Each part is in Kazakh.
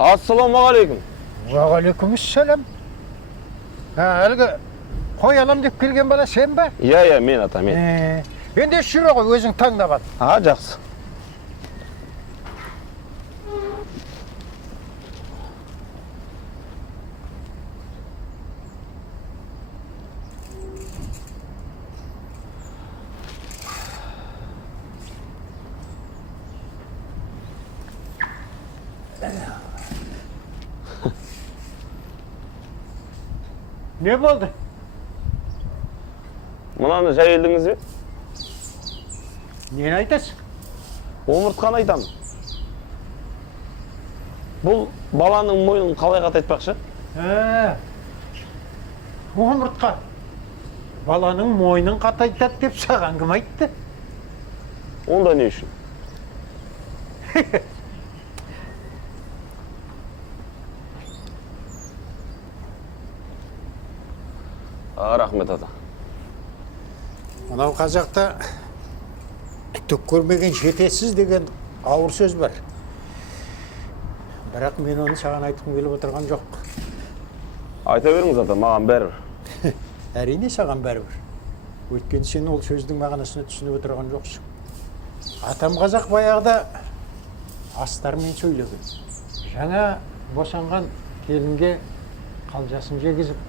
Ассаламағалейкум. Уағалейкумассалам. Әлгі қой алам деп келген бала сен ба? Иә, мен ата, мен. Енді жүре ғой, өзің таңдап ал. Жақсы. Не болды? Мынаны жай елдіңіз бе? Нені айтасың? Омыртқаны айтамын. Бұл баланың мойнын қалай қатайтпақшы? Омыртқа. Баланың мойнын қатайтады деп саған кім айтты? Онда не үшін? Рахмет ата. Мынау қазақта түк көрмеген жетесіз деген ауыр сөз бар. Бірақ мен оны саған айтқым келіп отырған жоқ. Айта беріңіз ата, маған бәрібір. Әрине саған бәрібір. Өйткені сен ол сөздің мағынасына түсініп отырған жоқсың. Атам қазақ баяғыда астармен сөйлеген. Жаңа босанған келінге қалжасын жегізіп,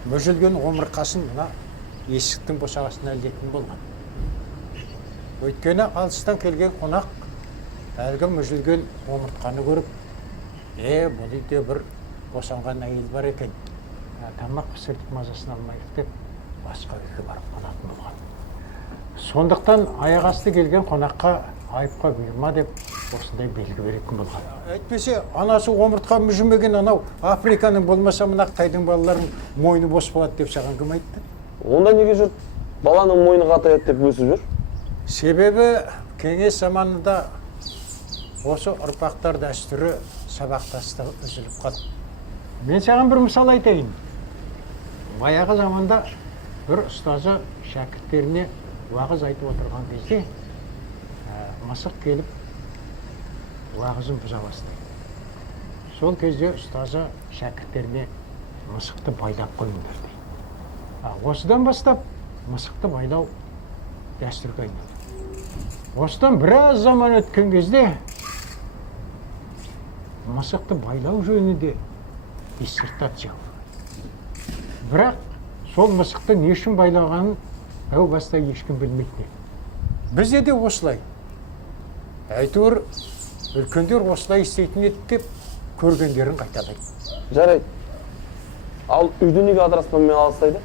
мүжілген омыртқасын мына есіктің босағасына ілетін болған. Өйткені алыстан келген қонақ әлгі мүжілген омыртқаны көріп, бұл үйде бір босанған әйел бар екен. Тамақ пісіртіп мазасын алмайық деп басқа үйге барып қонатын болған. Сондықтан аяқ асты келген қонаққа айыпқа бұйырма деп осындай белгі беретін болған. Әйтпесе, анасы омыртқа мүжімеген анау Африканың болмаса мына Қытайдың балаларының мойны бос болады деп саған кім айтты? Онда неге жұрт баланың мойны қатаяды деп өсіп жүр? Себебі кеңес заманында осы ұрпақтар дәстүрі сабақтастығы үзіліп қалды. Мен саған бір мысал айтайын. Баяғы заманда бір ұстазы шәкірттеріне уағыз айтып отырған кезде мысық келіп уағызын бұза бастайды. Сол кезде ұстазы шәкірттеріне мысықты байлап қойыңдар дейді. Осыдан бастап мысықты байлау дәстүрге айналды. Осыдан біраз заман өткен кезде мысықты байлау жөнінде диссертация жазды. Бірақ сол мысықты не үшін байлағанын әу баста ешкім білмейтін еді. Бізде де осылай. Әйтеуір үлкендер осылай істейтін еді деп көргендерін қайталайды. Жарайды. Ал үйді неге адыраспанмен алыстайды?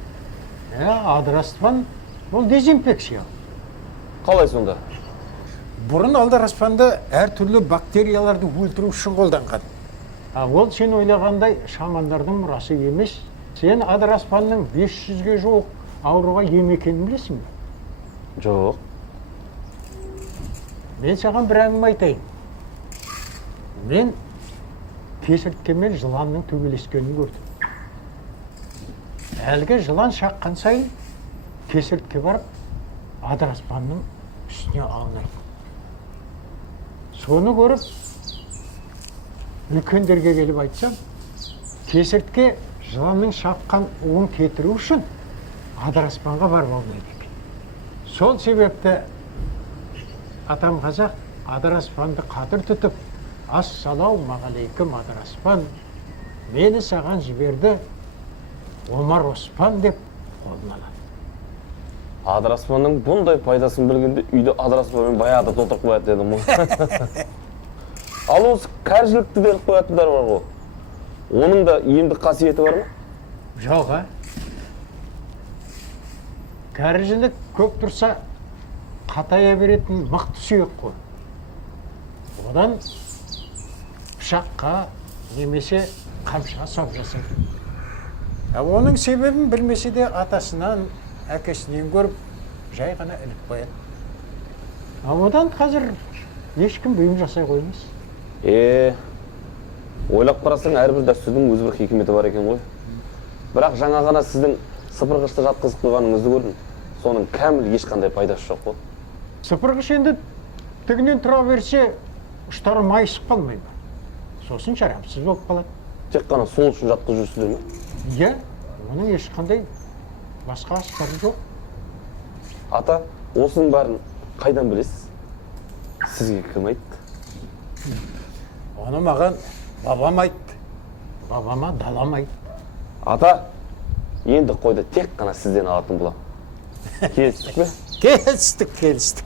Адыраспан ол дезинфекция. Қалай сонда? Бұрын адыраспанды әртүрлі бактерияларды өлтіру үшін қолданған. Ол сен ойлағандай шамандардың мұрасы емес. Сен адыраспанның 500-ге жуық ауруға ем екенін білесің бе? Жоқ. Мен саған бір әңгіме айтайын. Мен кесірткемен жыланның төбелескенін көрдім. Әлгі жылан шаққан сайын кесіртке барып адыраспанның үстіне алынады. Соны көріп, үлкендерге келіп айтсам, кесіртке жыланның шаққан уын кетіру үшін адыраспанға барып алмайды екен. Сол себепті атам қазақ адыраспанды қадір тұтып, ассалаумағалейкум адыраспан, мені саған жіберді Омар Оспан деп қолына алады. Адыраспанның бұндай пайдасын білгенде үйде адыраспанмен баяғыда толтырып қояды дедім ғой. Ал осы кәржілікті де қоятындар бар ғой. Оның да емдік қасиеті бар ма? Жоқ, кәржілік көп тұрса қатая беретін мықты сүйек қой. Одан пышаққа немесе қамшыға сап жасайды. Оның себебін білмесе де атасынан, әкесінен көріп, жай ғана іліп қояды. Одан қазір ешкім бұйым жасай қоймас. Ойлап қарасаң, әрбір дәстүрдің өзі бір хикметі бар екен ғой. Бірақ жаңа ғана сіздің сыпырғышты жатқызып қойғаныңызды көрдім. Соның кәміл ешқандай пайдасы жоқ қой. Сыпырғыш енді тігінен тұра берсе, ұштары майысып қалмайды. сосын жарамсыз болып қалады. Тек қана сол үшін жатқызып жүрсіздер ме? Иә, оның ешқандай басқа астары жоқ. Ата, осының бәрін қайдан білесіз? Сізге кім айтты? Оны маған бабам айтты. Бабама далам айтты. Ата, енді қойды тек қана сізден алатын бұла. Келістік пе? Келістік.